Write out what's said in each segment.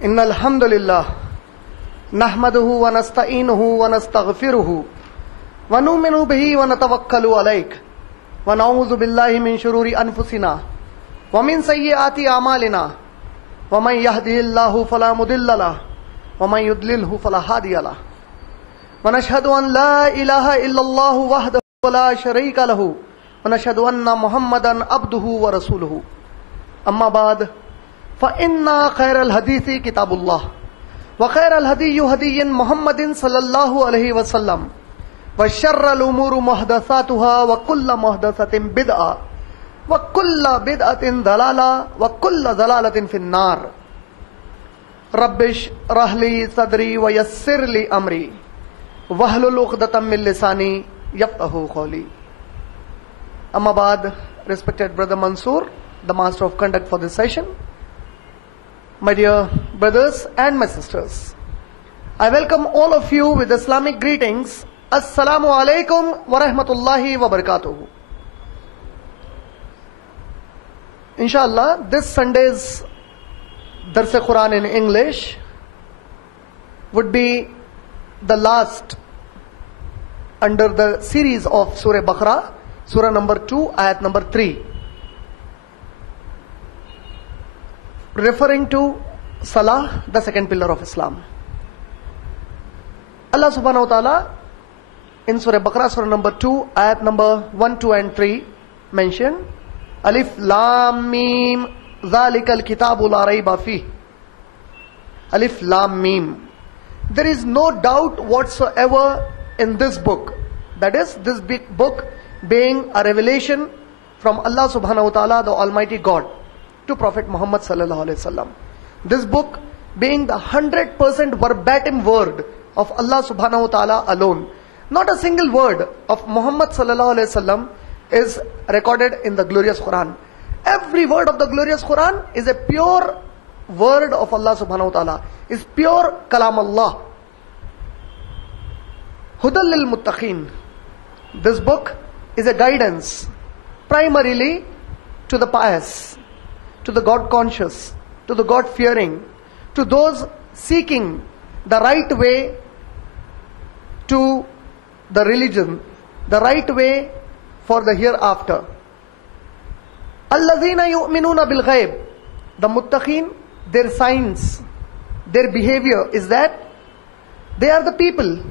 Innal hamdalillah nahmaduhu wa nasta'inuhu wa nastaghfiruhu wa nu'minu bihi wa natawakkalu alayk wa na'udzu billahi min shururi anfusina wa min sayyiati a'malina wa man yahdihillahu fala mudilla lahu wa man yudlilhu fala hadiya lahu wa nashhadu an la ilaha illallah wahdahu la sharika lahu wa nashhadu anna muhammadan abduhu wa rasuluhu amma ba'd فإن خير الحديث كتاب الله وخير الهدي هدي محمد صلى الله عليه وسلم وشر الأمور محدثاتها وكل محدثة بدعة وكل بدعة ضلالة وكل ضلالة في النار رب اشرح لي صدري ويسر لي أمري واحلل عقدة من لساني يفقهوا قولي. Amma baad, respected brother Mansoor, the master of conduct for this session, my dear brothers and my sisters, I welcome all of you with Islamic greetings. Assalamu alaikum wa rahmatullahi wa barakatuhu. Inshallah, this Sunday's Dars-e-Quran in English would be the last under the series of Surah Baqarah, Surah number 2, Ayat number 3. Referring to Salah, the second pillar of Islam. Allah subhanahu wa ta'ala in Surah Baqarah, Surah number 2, Ayat number 1, 2 and 3 mention Alif Lam Mim Zalikal Kitabu La Rayba Fi. Alif Lam Mim. There is no doubt whatsoever in this book. That is, this big book being a revelation from Allah subhanahu wa ta'ala, the Almighty God, to Prophet Muhammad sallallahu alaihi wasallam. This book being the 100% verbatim word of Allah subhanahu wa ta'ala alone. Not a single word of Muhammad sallallahu alaihi wasallam is recorded in the glorious Quran. Every word of the glorious Quran is a pure word of Allah subhanahu wa ta'ala. Is pure kalam Allah. Hudal lil muttaqin. This book is a guidance primarily to the pious, to the God conscious, to the God fearing, to those seeking the right way to the religion, the right way for the hereafter. Allazina yu'minuna bil ghaib. The muttaqin, their signs, their behavior is that they are the people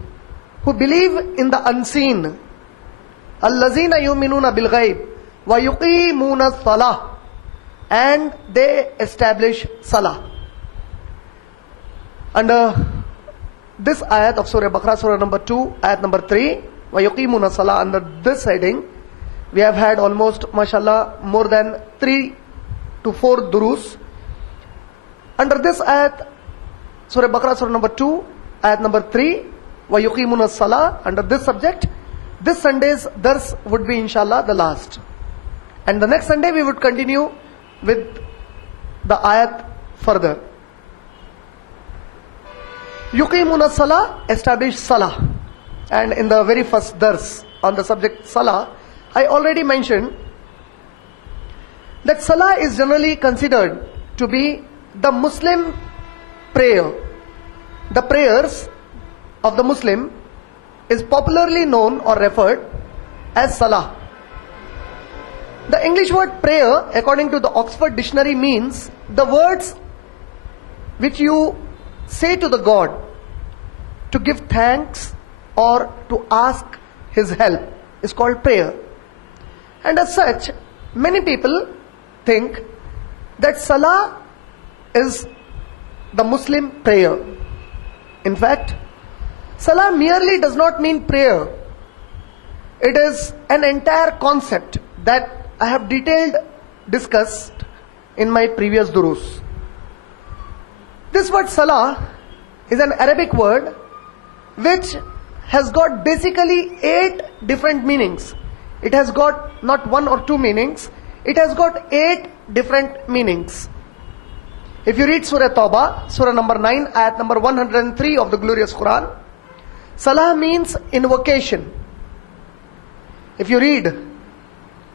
who believe in the unseen. Allazina yu'minuna bil ghaib wa yuqimuna salah. And they establish Salah. Under this ayat of Surah Baqarah, Surah number 2, ayat number 3, وَيُقِيمُونَ Salah, under this heading, we have had almost, mashallah, more than 3 to 4 durus. Under this ayat, Surah Baqarah, Surah number 2, ayat number 3, وَيُقِيمُونَ Salah, under this subject, this Sunday's dars would be inshallah the last. And the next Sunday we would continue with the ayat further. Yuqimuna Salah, establish Salah. And in the very first dars on the subject Salah, I already mentioned that Salah is generally considered to be the Muslim prayer. The prayers of the Muslim is popularly known or referred as Salah. The English word prayer, according to the Oxford Dictionary, means the words which you say to the God to give thanks or to ask His help is called prayer. And as such, many people think that Salah is the Muslim prayer. In fact, Salah merely does not mean prayer. It is an entire concept that I have discussed in my previous durus. This word Salah is an Arabic word which has got basically 8 different meanings. It has got not 1 or 2 meanings. It has got 8 different meanings. If you read Surah Tawbah, Surah number 9, Ayat number 103 of the glorious Quran, Salah means invocation. If you read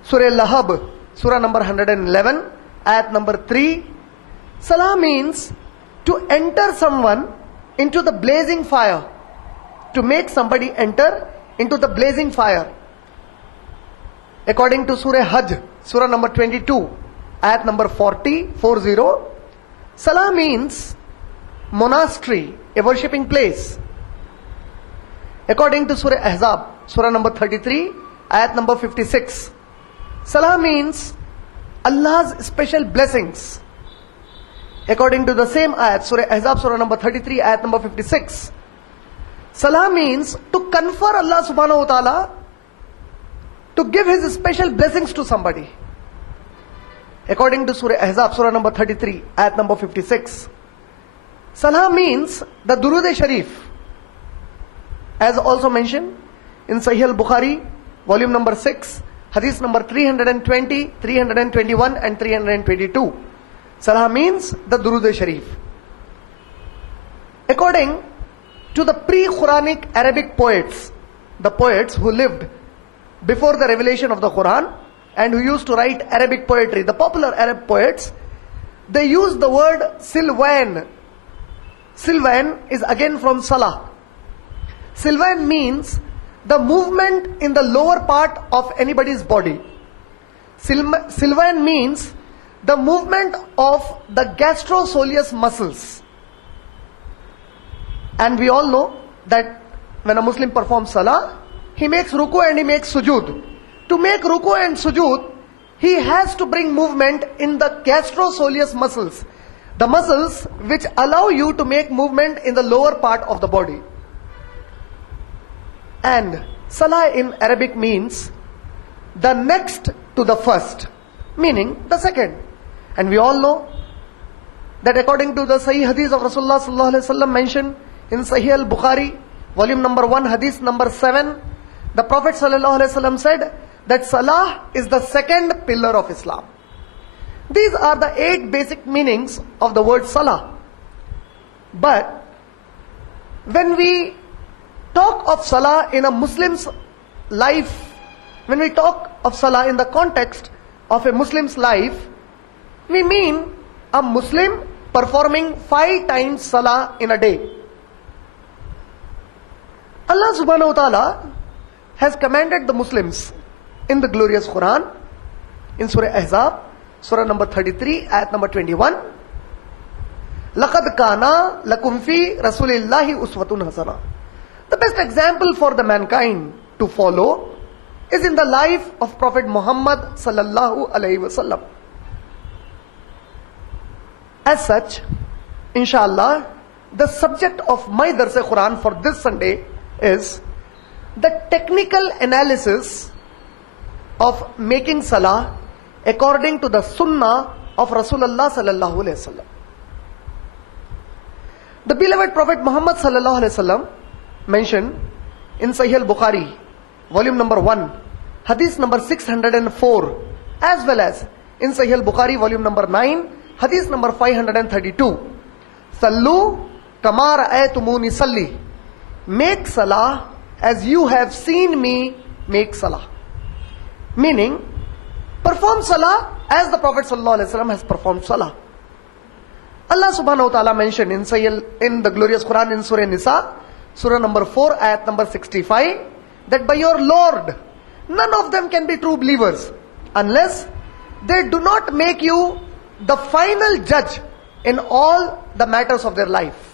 Surah Lahab, Surah number 111, Ayat number 3, Salah means to enter someone into the blazing fire, to make somebody enter into the blazing fire. According to Surah Hajj, Surah number 22, ayat number 40, Salah means monastery, a worshipping place. According to Surah Ahzab, Surah number 33, ayat number 56, Salah means Allah's special blessings. According to the same ayat, Surah Ahzab, Surah number 33, ayat number 56, Salah means to confer Allah subhanahu wa ta'ala, to give His special blessings to somebody. According to Surah Ahzab, Surah number 33, ayat number 56, Salah means the Durud Sharif, as also mentioned in Sahih al-Bukhari, volume number 6, hadith number 320, 321 and 322. Salah means the Durud Sharif. According to the pre-Quranic Arabic poets, the poets who lived before the revelation of the Quran and who used to write Arabic poetry, the popular Arab poets, they used the word silwan. Silwan is again from Salah. Silwan means the movement in the lower part of anybody's body. Silwan means the movement of the gastrosoleus muscles. And we all know that when a Muslim performs Salah, he makes ruku and he makes sujood. To make ruku and sujood, he has to bring movement in the gastrosoleus muscles, the muscles which allow you to make movement in the lower part of the body. And Salah in Arabic means the next to the first, meaning the second. And we all know that according to the Sahih Hadith of Rasulullah sallallahu alaihi wasallam mentioned in Sahih al-Bukhari, volume number 1, hadith number 7, the Prophet sallallahu alaihi wasallam said that Salah is the second pillar of Islam. These are the 8 basic meanings of the word Salah. But when we talk of Salah in a Muslim's life, when we talk of Salah in the context of a Muslim's life, we mean a Muslim performing 5 times Salah in a day. Allah subhanahu wa ta'ala has commanded the Muslims in the glorious Quran, in Surah Ahzab, Surah number 33, ayat number 21, لَقَدْ كَانَ لَكُمْ فِي رَسُولِ اللَّهِ أُسْوَةٌ حَسَنَةٌ. The best example for the mankind to follow is in the life of Prophet Muhammad sallallahu alaihi wasallam. As such, inshallah, the subject of my Dars Quran for this Sunday is the technical analysis of making Salah according to the Sunnah of Rasulullah sallallahu alaihi wasallam. The beloved Prophet Muhammad sallallahu alaihi wasallam mentioned in Sahih al-Bukhari, volume number 1, hadith number 604, as well as in Sahih al-Bukhari, volume number 9, hadith number 532. Sallu kama ra'aytumuni salli. Make Salah as you have seen me make Salah. Meaning, perform Salah as the Prophet sallallahu alaihi wasallam has performed Salah. Allah subhanahu wa ta'ala mentioned in the glorious Quran in Surah Nisa, Surah number 4, ayat number 65, that by your Lord, none of them can be true believers unless they do not make you the final judge in all the matters of their life.